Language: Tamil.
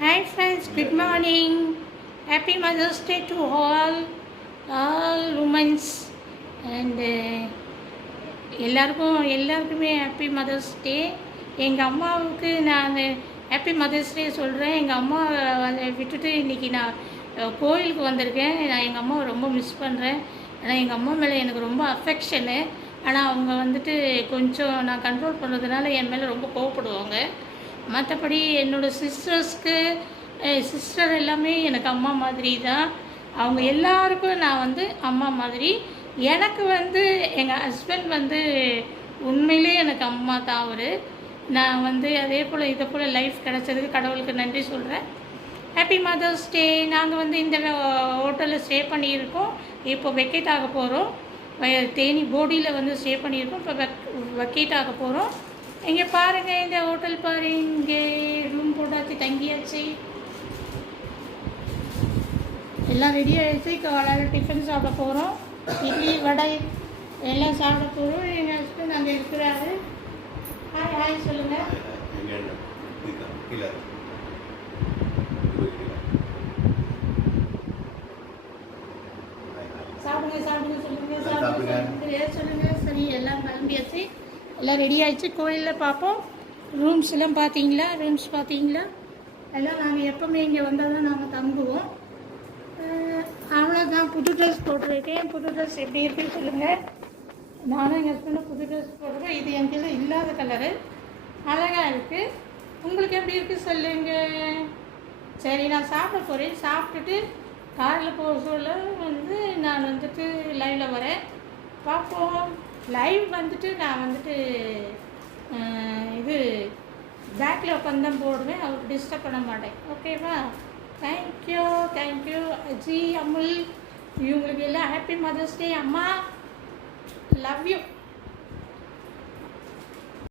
Hi friends, good morning. Happy Mother's Day to all women and எல்லாருக்குமே ஹாப்பி மதர்ஸ் டே. எங்கள் அம்மாவுக்கு நான் ஹாப்பி மதர்ஸ் டே சொல்கிறேன். எங்கள் அம்மா விட்டுட்டு இன்றைக்கி நான் கோயிலுக்கு வந்திருக்கேன். நான் எங்கள் அம்மாவை ரொம்ப மிஸ் பண்ணுறேன். ஆனால் எங்கள் அம்மா மேலே எனக்கு ரொம்ப அஃபெக்ஷனு. ஆனால் அவங்க வந்துட்டு கொஞ்சம் நான் கண்ட்ரோல் பண்ணுறதுனால என் மேலே ரொம்ப கோவப்படுவாங்க. மற்றபடி என்னோடய சிஸ்டர் எல்லாமே எனக்கு அம்மா மாதிரி தான். அவங்க எல்லாருக்கும் நான் வந்து அம்மா மாதிரி. எனக்கு வந்து எங்கள் ஹஸ்பண்ட் உண்மையிலே எனக்கு அம்மா தான் அவர். நான் அதே போல் இதை போல் லைஃப் கிடச்சதுக்கு கடவுளுக்கு நன்றி சொல்கிறேன். Happy mother's day. நாங்கள் இந்த ஹோட்டலில் ஸ்டே பண்ணியிருக்கோம். இப்போ வெக்கேட் ஆக போகிறோம். தேனி போடியில் ஸ்டே பண்ணியிருக்கோம். இப்போ வெக்கேட் ஆக போகிறோம். இங்கே பாருங்கள், இந்த ஹோட்டல் பாரு, இங்கே ரூம் போட்டாச்சு, தங்கியாச்சு, எல்லாம் ரெடி ஆகிடுச்சு. காலையில் டிஃபன் சாப்பிட போகிறோம். இட்லி வடை எல்லாம் சாப்பிட போகிறோம். எங்கள் ஹஸ்பண்ட் அங்கே இருக்கிறாரு. ஹாய் சொல்லுங்கள். சாப்பிடுங்க சொல்லுங்கள். சரி, எல்லாம் கிளம்பியாச்சு, எல்லாம் ரெடி ஆகிடுச்சு. கோயிலில் பார்ப்போம். ரூம்ஸ் எல்லாம் பார்த்தீங்களா? எல்லாம் நாங்கள் எப்போவுமே இங்கே வந்தால் தான் நாங்கள் தங்குவோம். அவ்வளோதான். புது ட்ரெஸ் போட்டிருக்கேன். புது ட்ரெஸ் எப்படி இருக்குன்னு சொல்லுங்கள். நானும் எங்கள் ஹஸ்பண்டும் புது ட்ரெஸ் போட்டிருக்கேன். இது என்கிட்ட இல்லாத கலரு, அழகாக இருக்குது. உங்களுக்கு எப்படி இருக்குது சொல்லுங்கள். சரி, நான் சாப்பிட போகிறேன். சாப்பிட்டுட்டு காரில் போக சொல்ல நான் லைவில் வரேன். பார்ப்போம். லைவ் நான் இது பேக்கில் உட்காந்து தான் போடுவேன். அவருக்கு டிஸ்டர்ப் பண்ண மாட்டேன். ஓகேவா? தேங்க்யூ அஜி, அமுல், இவங்களுக்கு எல்லாம் ஹாப்பி மதர்ஸ் டே. அம்மா, லவ் யூ.